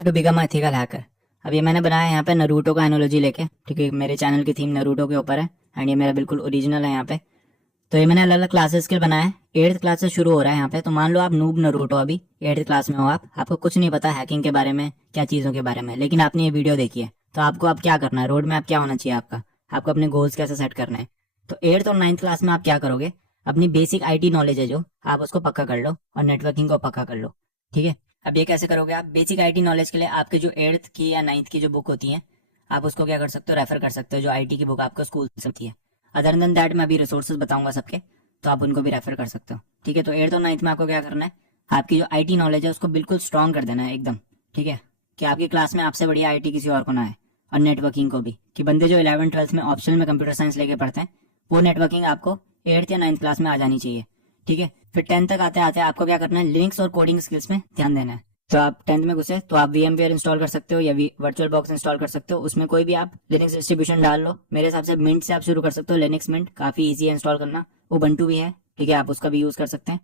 To become ethical hacker. अब ये मैंने बनाया है यहाँ पे नरूटो का एनोलॉजी लेके, ठीक है। मेरे चैनल की थीम नरूटो के ऊपर है एंड ये मेरा बिल्कुल ओरिजिनल है यहाँ पे। तो ये मैंने अलग अलग क्लासेस के बनाया है। 8th क्लास से शुरू हो रहा है यहाँ पे। तो मान लो आप नूब नरूटो अभी 8th क्लास में हो, आपको कुछ नहीं पता हैकिंग के बारे में, क्या चीज़ों के बारे में, लेकिन आपने ये वीडियो देखी है। तो आपको अब क्या करना है, रोड मैप क्या होना चाहिए आपका, आपको अपने गोल्स कैसे सेट करना है। तो 8th और 9th क्लास में आप क्या करोगे, अपनी बेसिक आईटी नॉलेज है जो, आप उसको पक्का कर लो और नेटवर्किंग को पक्का कर लो, ठीक है। अब ये कैसे करोगे आप, बेसिक आईटी नॉलेज के लिए आपके जो 8th की या 9th की जो बुक होती है, आप उसको क्या कर सकते हो, रेफर कर सकते हो, जो आईटी की बुक आपको स्कूल से होती है। अदर देन दैट मैं अभी रिसोर्सेज बताऊंगा सबके, तो आप उनको भी रेफर कर सकते हो, ठीक है। तो 8th और 9th में आपको क्या करना है, आपकी जो आईटी नॉलेज है उसको बिल्कुल स्ट्रॉन्ग कर देना है एकदम, ठीक है। कि आपकी क्लास में आपसे बढ़िया आईटी किसी और को ना है। और नेटवर्किंग को भी, कि बंदे जो 11th 12th में ऑप्शनल में कंप्यूटर साइंस लेके पढ़ते हैं, वो नेटवर्किंग आपको 8th या 9th क्लास में आ जानी चाहिए, ठीक है। फिर 10th तक आते आते आपको क्या करना है, लिनक्स और कोडिंग स्किल्स में ध्यान देना है। तो आप 10th में घुसे तो आप VMware इंस्टॉल कर सकते हो या वर्चुअल बॉक्स इंस्टॉल कर सकते हो, उसमें कोई भी आप लिनक्स डिस्ट्रीब्यूशन डाल लो। मेरे हिसाब से मिंट से आप शुरू कर सकते हो, लिनक्स मिंट काफ़ी ईजी है इंस्टॉल करना। उबंटू भी है, ठीक है, आप उसका भी यूज़ कर सकते हैं।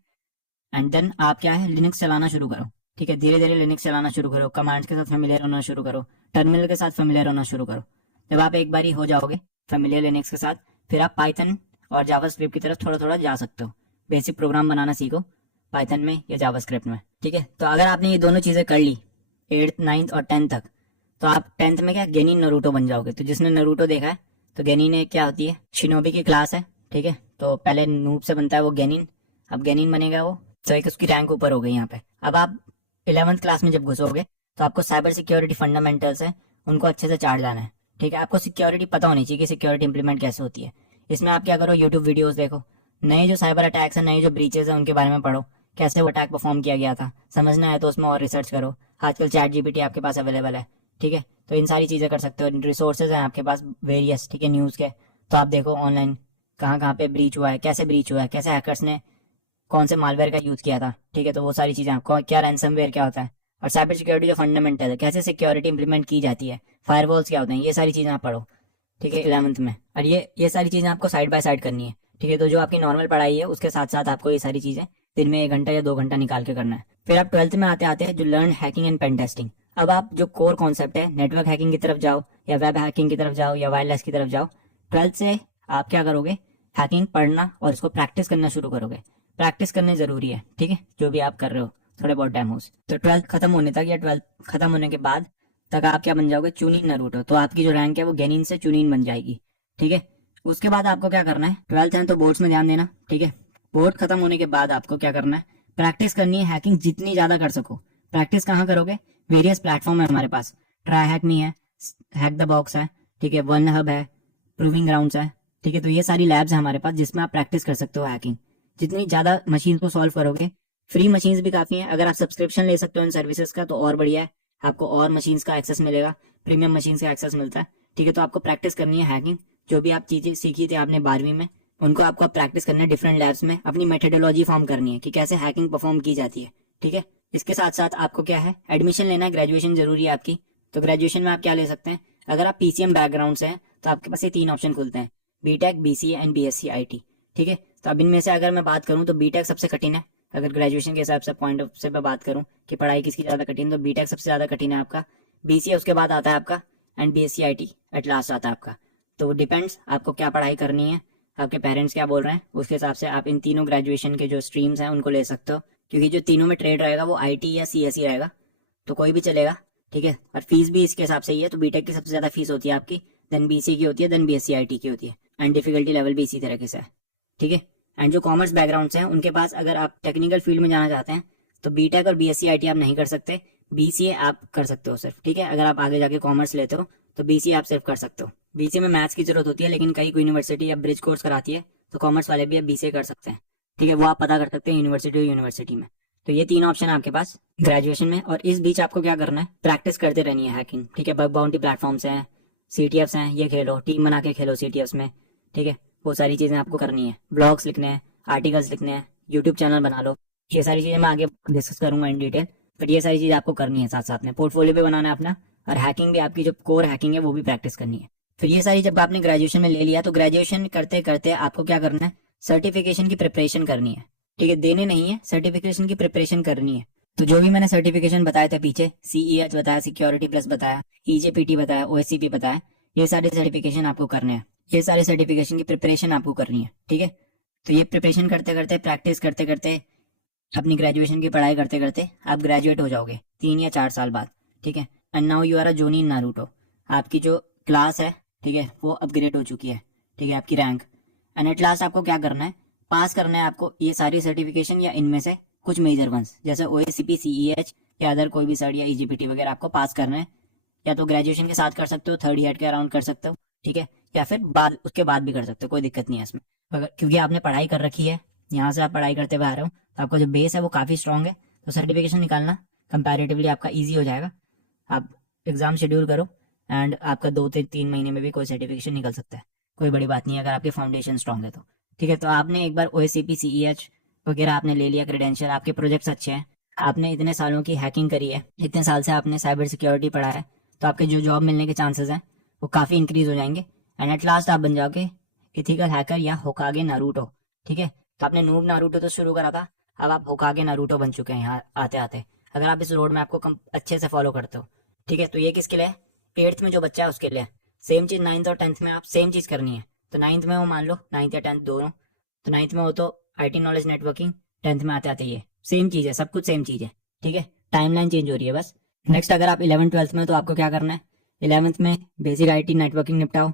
एंड देन आप क्या है, लिनक्स चलाना शुरू करो, ठीक है। धीरे धीरे लिनक्स चलाना शुरू करो, कमांड्स के साथ फेमिलियर होना शुरू करो, टर्मिनल के साथ फेमिलियर होना शुरू करो। जब आप एक बारी हो जाओगे फेमिलियर लिनक्स के साथ, फिर आप पाइथन और जावास्क्रिप्ट की तरफ थोड़ा थोड़ा जा सकते हो। बेसिक प्रोग्राम बनाना सीखो पाइथन में या जावास्क्रिप्ट में, ठीक है। तो अगर आपने ये दोनों चीज़ें कर ली 8th 9th और 10th तक, तो आप 10th में क्या गेनिन नरूटो बन जाओगे। तो जिसने नरूटो देखा है, तो गेनिन एक क्या होती है, शिनोबी की क्लास है, ठीक है। तो पहले नूब से बनता है वो गेनिन, अब गेनिन बनेगा वो, तो एक उसकी रैंक ऊपर हो गई यहाँ पे। अब आप 11th क्लास में जब घुसोगे, तो आपको साइबर सिक्योरिटी फंडामेंटल्स है, उनको अच्छे से चाट जाना है, ठीक है। आपको सिक्योरिटी पता होनी चाहिए कि सिक्योरिटी इंप्लीमेंट कैसे होती है। इसमें आप क्या करो, यूट्यूब वीडियोस देखो, नए जो साइबर अटैक्स हैं, नए जो ब्रीचेज हैं, उनके बारे में पढ़ो, कैसे वो अटैक परफॉर्म किया गया था। समझना है तो उसमें और रिसर्च करो। आजकल ChatGPT आपके पास अवेलेबल है, ठीक है। तो इन सारी चीज़ें कर सकते हो। रिसोर्सेज हैं आपके पास वेरियस, ठीक है, न्यूज़ के। तो आप देखो ऑनलाइन कहाँ कहाँ पे ब्रीच हुआ है, कैसे ब्रीच हुआ है, कैसे हैकर्स ने कौन से मालवेयर का यूज़ किया था, ठीक है। तो वो सारी चीज़ें आपको, क्या रैंसमवेयर क्या होता है, और साइबर सिक्योरिटी जो फंडामेंटल है, कैसे सिक्योरिटी इंप्लीमेंट की जाती है, फायरवॉल्स क्या होते हैं, ये सारी चीज़ें आप पढ़ो, ठीक है, 11th में। और ये सारी चीज़ें आपको साइड बाय साइड करनी है, ठीक है। तो जो आपकी नॉर्मल पढ़ाई है उसके साथ साथ आपको ये सारी चीज़ें दिन में 1 घंटा या 2 घंटा निकाल के करना है। फिर आप 12th में आते आते हैं जो learn hacking and pen testing. अब आप जो कोर कॉन्सेप्ट है, नेटवर्क हैकिंग की तरफ जाओ या वेब हैकिंग की तरफ जाओ या वायरलेस की तरफ जाओ। 12th से आप क्या करोगे, हैकिंग पढ़ना और इसको प्रैक्टिस करना शुरू करोगे। प्रैक्टिस करनी जरूरी है, ठीक है, जो भी आप कर रहे हो थोड़े बहुत डेमोस। तो 12th खत्म होने तक या 12th खत्म होने के बाद तक आप क्या बन जाओगे, चुनिन नरूटो। तो आपकी जो रैंक है वो गेनिन से चुनिन बन जाएगी, ठीक है। उसके बाद आपको क्या करना है, 12th है तो बोर्ड्स में ध्यान देना, ठीक है। बोर्ड खत्म होने के बाद आपको क्या करना है, प्रैक्टिस करनी है हैकिंग जितनी ज्यादा कर सको। प्रैक्टिस कहाँ करोगे, वेरियस प्लेटफॉर्म है हमारे पास। ट्राई हैक मी है, हैक द बॉक्स है, ठीक है, वन हब है, प्रूविंग ग्राउंड्स है, ठीक है। तो ये सारी लैब्स है हमारे पास जिसमें आप प्रैक्टिस कर सकते हो हैकिंग। जितनी ज्यादा मशीन को सॉल्व करोगे, फ्री मशीन्स भी काफी हैं, अगर आप सब्सक्रिप्शन ले सकते हो इन सर्विसेज का तो और बढ़िया है, आपको और मशीन्स का एक्सेस मिलेगा, प्रीमियम मशीन्स का एक्सेस मिलता है, ठीक है। तो आपको प्रैक्टिस करनी है हैकिंग, जो भी आप चीजें सीखी थी आपने 12वीं में, उनको आपको प्रैक्टिस करना है डिफरेंट लैब्स में, अपनी मेथडोलॉजी फॉर्म करनी है कि कैसे हैकिंग परफॉर्म की जाती है, ठीक है। इसके साथ साथ आपको क्या है, एडमिशन लेना है, ग्रेजुएशन जरूरी है आपकी। तो ग्रेजुएशन में आप क्या ले सकते हैं, अगर आप PCM बैकग्राउंड से हैं तो आपके पास ये 3 ऑप्शन खुलते हैं, BTech BCA and BSc IT, ठीक है। तो अब इनमें से अगर मैं बात करूं तो BTech सबसे कठिन है। अगर ग्रेजुएशन के हिसाब से पॉइंट ऑफ से मैं बात करूं कि पढ़ाई किसकी ज़्यादा कठिन, तो BTech सबसे ज़्यादा कठिन है आपका। BCA उसके बाद आता है आपका, and BSc IT at last आता है आपका। तो वो डिपेंड्स आपको क्या पढ़ाई करनी है, आपके पेरेंट्स क्या बोल रहे हैं, उसके हिसाब से आप इन तीनों ग्रेजुएशन के जो स्ट्रीम्स हैं उनको ले सकते हो। क्योंकि जो तीनों में ट्रेड रहेगा वो IT या CSE रहेगा, तो कोई भी चलेगा, ठीक है। और फीस भी इसके हिसाब से ही है, तो BTech की सबसे ज़्यादा फीस होती है आपकी, देन BCA की होती है, देन BSc IT की होती है, एंड डिफिकल्टी लेवल भी इसी तरीके से है, ठीक है। एंड जो कॉमर्स बैकग्राउंड से हैं उनके पास, अगर आप टेक्निकल फील्ड में जाना चाहते हैं तो BTech और BSc IT आप नहीं कर सकते, BCA आप कर सकते हो सिर्फ, ठीक है। अगर आप आगे जाके कॉमर्स लेते हो तो BCA आप सिर्फ कर सकते हो। BCA में मैथ्स की जरूरत होती है, लेकिन कई यूनिवर्सिटी या ब्रिज कोर्स कराती है, तो कॉमर्स वाले भी अब BCA कर सकते हैं, ठीक है। वो आप पता कर सकते हैं यूनिवर्सिटी में। तो ये 3 ऑप्शन है आपके पास ग्रेजुएशन में। और इस बीच आपको क्या करना है, प्रैक्टिस करते रहनी है हैकिंग, ठीक है। बग बाउंटी प्लेटफॉर्म्स हैं, CTFs हैं, ये खेलो, टीम बना के खेलो CTFs में, ठीक है। वो सारी चीज़ें आपको करनी है, ब्लॉग्स लिखने हैं, आर्टिकल्स लिखने हैं, यूट्यूब चैनल बना लो। ये सारी चीज़ें मैं आगे डिस्कस करूंगा इन डिटेल, बट ये सारी चीज़ आपको करनी है, साथ साथ में पोर्टफोलियो भी बनाना है अपना, और हैकिंग भी, आपकी जो कोर हैकिंग है वो भी प्रैक्टिस करनी है। फिर ये सारी जब आपने ग्रेजुएशन में ले लिया, तो ग्रेजुएशन करते करते आपको क्या करना है, सर्टिफिकेशन की प्रिपरेशन करनी है, ठीक है। देने नहीं है, सर्टिफिकेशन की प्रिपरेशन करनी है। तो जो भी मैंने सर्टिफिकेशन बताए थे पीछे, CEH बताया, सिक्योरिटी प्लस बताया, EJPT बताया, OSCP बताया, ये सारे सर्टिफिकेशन आपको करने हैं। ये सारे सर्टिफिकेशन की प्रिपरेशन आपको करनी है, ठीक है। तो ये प्रिपरेशन करते करते, प्रैक्टिस करते करते, अपनी ग्रेजुएशन की पढ़ाई करते करते आप ग्रेजुएट हो जाओगे 3 या 4 साल बाद, ठीक है। And now you are a jonin in Naruto. आपकी जो क्लास है, ठीक है, वो अपग्रेड हो चुकी है, ठीक है, आपकी रैंक। एंड एट लास्ट आपको क्या करना है, पास करना है आपको ये सारी सर्टिफिकेशन या इनमें से कुछ मेजर वंस, जैसे OSCP, CEH या अदर कोई भी सर्ट या EGPT वगैरह आपको पास करना है। या तो ग्रेजुएशन के साथ कर सकते हो, 3rd ईयर के अराउंड कर सकते हो, ठीक है, या फिर बाद उसके बाद भी कर सकते हो, कोई दिक्कत नहीं है इसमें। क्योंकि आपने पढ़ाई कर रखी है, यहाँ से आप पढ़ाई करते हुए आ रहे हो, तो आपका जो बेस है वो काफ़ी स्ट्रांग है, तो सर्टिफिकेशन निकालना कंपैरेटिवली आपका ईजी हो जाएगा। आप एग्जाम शेड्यूल करो एंड आपका 2 से 3 महीने में भी कोई सर्टिफिकेशन निकल सकता है, कोई बड़ी बात नहीं है अगर आपकी फाउंडेशन स्ट्रांग है तो, ठीक है। तो आपने एक बार OSCP, CEH वगैरह आपने ले लिया क्रेडेंशियल, आपके प्रोजेक्ट्स अच्छे हैं, आपने इतने सालों की हैकिंग करी है, इतने साल से आपने साइबर सिक्योरिटी पढ़ा है, तो आपके जो जॉब मिलने के चांसेस हैं वो काफ़ी इंक्रीज हो जाएंगे। एंड एट लास्ट आप बन जाओगे इथिकल हैकर या होकागे नारुतो, ठीक है। तो आपने नूब नारुतो तो शुरू करा था, अब आप होकागे नारुतो बन चुके हैं यहाँ आते आते, अगर आप इस रोड मैप को अच्छे से फॉलो करते हो, ठीक है। तो ये किसके लिए है, 8th में जो बच्चा है उसके लिए। सेम चीज़ 9th और 10th में आप सेम चीज़ करनी है। तो 9th में वो मान लो 9th या 10th दोनों, तो 9th में हो तो IT नॉलेज नेटवर्किंग, 10th में आते आते ये सेम चीज़ है, सब कुछ सेम चीज़ है, ठीक है। टाइमलाइन चेंज हो रही है बस। नेक्स्ट अगर आप 11th-12th में, तो आपको क्या करना है, 11th में बेसिक IT नेटवर्किंग निपटाओ,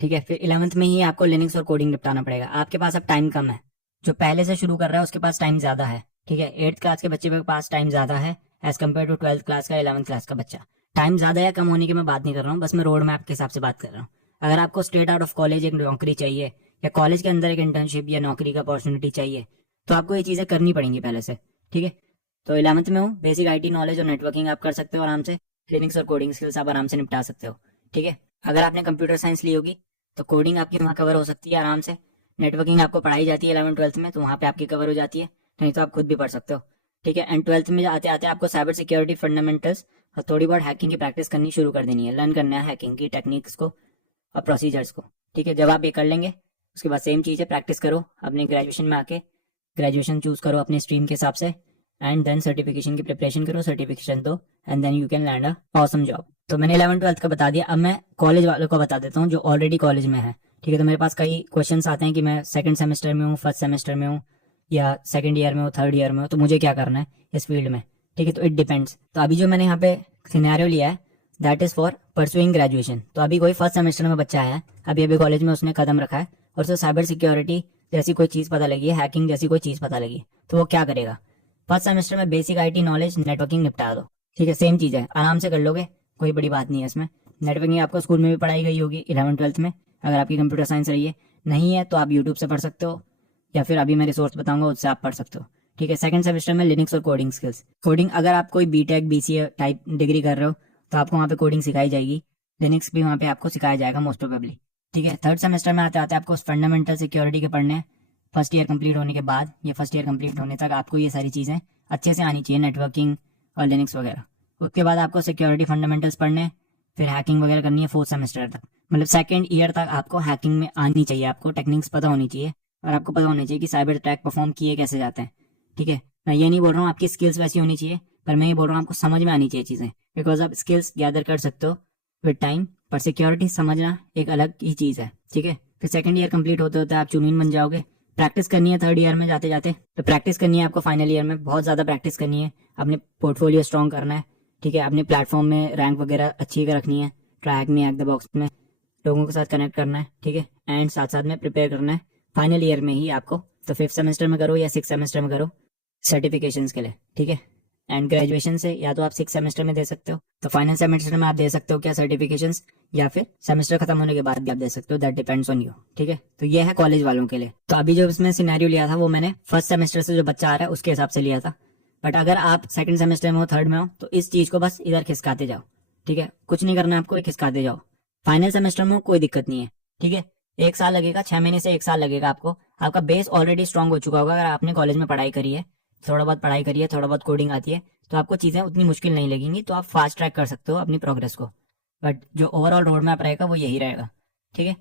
ठीक है। फिर 11th में ही आपको लिनक्स और कोडिंग निपटाना पड़ेगा। आपके पास अब टाइम कम है, जो पहले से शुरू कर रहा है उसके पास टाइम ज्यादा है, ठीक है। 8th क्लास के बच्चे के पास टाइम ज्यादा है as compare to 12th class का 11th क्लास का बच्चा। टाइम ज्यादा या कम होने की मैं बात नहीं कर रहा हूँ, बस मैं रोड मैप के हिसाब से बात कर रहा हूँ। अगर आपको स्ट्रेट आउट ऑफ कॉलेज एक नौकरी चाहिए या कॉलेज के अंदर एक इंटर्नशिप या नौकरी का अपॉर्चुनिटी चाहिए, तो आपको ये चीजें करनी पड़ेंगी पहले से, ठीक है। तो 11th में हो, बेसिक IT नॉलेज और नेटवर्किंग आप कर सकते हो आराम से, लिनक्स और कोडिंग स्किल्स आप आराम से निपटा सकते हो, ठीक है। अगर आपने कंप्यूटर साइंस ली होगी तो कोडिंग आपकी वहाँ कवर हो सकती है आराम से, नेटवर्किंग आपको पढ़ाई जाती है 11th-12th में, तो वहाँ पे आपकी कवर हो जाती है, नहीं तो आप खुद भी पढ़ सकते हो, ठीक है। एंड 12th में आते आते आपको साइबर सिक्योरिटी फंडामेंटल्स और थोड़ी बहुत हैकिंग की प्रैक्टिस करनी शुरू कर देनी है, लर्न करना है हैकिंग की टेक्निक्स को और प्रोसीजर्स को, ठीक है। जब आप ये कर लेंगे उसके बाद सेम चीज़ है, प्रैक्टिस करो अपने ग्रेजुएशन में आके, ग्रेजुएशन चूज करो अपने स्ट्रीम के हिसाब से, एंड देन सर्टिफिकेशन की प्रिपरेशन करो, सर्टिफिकेशन दो, and then you can land a awesome job. तो मैंने 11th-12th का बता दिया, अब मैं कॉलेज वालों को बता देता हूँ जो ऑलरेडी कॉलेज में है, ठीक है। तो मेरे पास कई क्वेश्चंस आते हैं कि मैं सेकंड सेमेस्टर में हूँ, फर्स्ट सेमेस्टर में हूँ, या 2nd ईयर में हूँ, 3rd ईयर में हूँ, तो मुझे क्या करना है इस फील्ड में, ठीक है। तो इट डिपेंड्स। तो अभी जो मैंने यहाँ पे सिनेरियो लिया है that is for pursuing graduation. तो अभी कोई फर्स्ट सेमेस्टर में बच्चा है, अभी कॉलेज में उसने कदम रखा है और उसे साइबर सिक्योरिटी जैसी कोई चीज़ पता लगी है, हैकिंग जैसी कोई चीज़ पता लगी, तो वो क्या करेगा, फर्स्ट सेमेस्टर में बेसिक IT नॉलेज नेटवर्किंग निपटा दो, ठीक है। सेम चीज़ है, आराम से कर लोगे, कोई बड़ी बात नहीं है इसमें। नेटवर्किंग आपको स्कूल में भी पढ़ाई गई होगी 11th-12th में, अगर आपकी कंप्यूटर साइंस रही है, नहीं है तो आप यूट्यूब से पढ़ सकते हो, या फिर अभी मैं रिसोर्स बताऊंगा उससे आप पढ़ सकते हो, ठीक है। सेकंड सेमेस्टर में लिनक्स और कोडिंग स्किल्स, कोडिंग अगर आप कोई BTech BCA टाइप डिग्री कर रहे हो तो आपको वहाँ पे कोडिंग सिखाई जाएगी, लिनक्स भी वहाँ पे आपको सिखाया जाएगा मोस्ट प्रोबेबली, ठीक है। 3rd सेमेस्टर में आते आते आपको फंडामेंटल सिक्योरिटी के पढ़ने हैं। फर्स्ट ईयर कंप्लीट होने के बाद, ये फर्स्ट ईयर कंप्लीट होने तक आपको ये सारी चीज़ें अच्छे से आनी चाहिए, नेटवर्किंग और लिनक्स वगैरह। उसके बाद आपको सिक्योरिटी फंडामेंटल्स पढ़ने हैं, फिर हैकिंग वगैरह करनी है 4th सेमेस्टर तक, मतलब 2nd ईयर तक आपको हैकिंग में आनी चाहिए, आपको टेक्निक्स पता होनी चाहिए और आपको पता होना चाहिए कि साइबर अटैक परफॉर्म किए कैसे जाते हैं, ठीक है। मैं ये नहीं बोल रहा हूँ आपकी स्किल्स वैसी होनी चाहिए, पर मैं ये बोल रहा हूँ आपको समझ में आनी चाहिए चीज़ें, बिकॉज आप स्किल्स गैदर कर सकते हो विद टाइम, पर सिक्योरिटी समझना एक अलग ही चीज़ है, ठीक है। फिर 2nd ईयर कंप्लीट होते होते आप चुनीन बन जाओगे, प्रैक्टिस करनी है 3rd ईयर में जाते जाते, तो प्रैक्टिस करनी है आपको फाइनल ईयर में, बहुत ज़्यादा प्रैक्टिस करनी है, अपने पोर्टफोलियो स्ट्रॉन्ग करना है, ठीक है। अपने प्लेटफॉर्म में रैंक वगैरह अच्छी रखनी है, ट्रैक में, हैक द बॉक्स में लोगों के साथ कनेक्ट करना है, ठीक है। एंड साथ साथ में प्रिपेयर करना है फाइनल ईयर में ही आपको, तो 5th सेमेस्टर में करो या 6th सेमेस्टर में करो सर्टिफिकेशंस के लिए, ठीक है। एंड ग्रेजुएशन से या तो आप 6th सेमेस्टर में दे सकते हो, तो फाइनल सेमेस्टर में आप दे सकते हो क्या सर्टिफिकेशंस, या फिर सेमेस्टर खत्म होने के बाद भी आप दे सकते हो, दैट डिपेंड्स ऑन यू, ठीक है। तो ये है कॉलेज वालों के लिए। तो अभी जो इसमें सिनेरियो लिया था वो मैंने फर्स्ट सेमेस्टर से जो बच्चा आ रहा है उसके हिसाब से लिया था, बट अगर आप 2nd सेमेस्टर में हो, 3rd में हो, तो इस चीज को बस इधर खिसकाते जाओ, ठीक है। कुछ नहीं करना आपको, खिसकाते जाओ। फाइनल सेमेस्टर में कोई दिक्कत नहीं है, ठीक है। 1 साल लगेगा, 6 महीने से 1 साल लगेगा आपको, आपका बेस ऑलरेडी स्ट्रांग हो चुका होगा। अगर आपने कॉलेज में पढ़ाई करी है, थोड़ा बहुत पढ़ाई करी है, थोड़ा बहुत कोडिंग आती है, तो आपको चीज़ें उतनी मुश्किल नहीं लगेंगी, तो आप फास्ट ट्रैक कर सकते हो अपनी प्रोग्रेस को। बट जो ओवरऑल रोड मैप रहेगा वो यही रहेगा, ठीक है।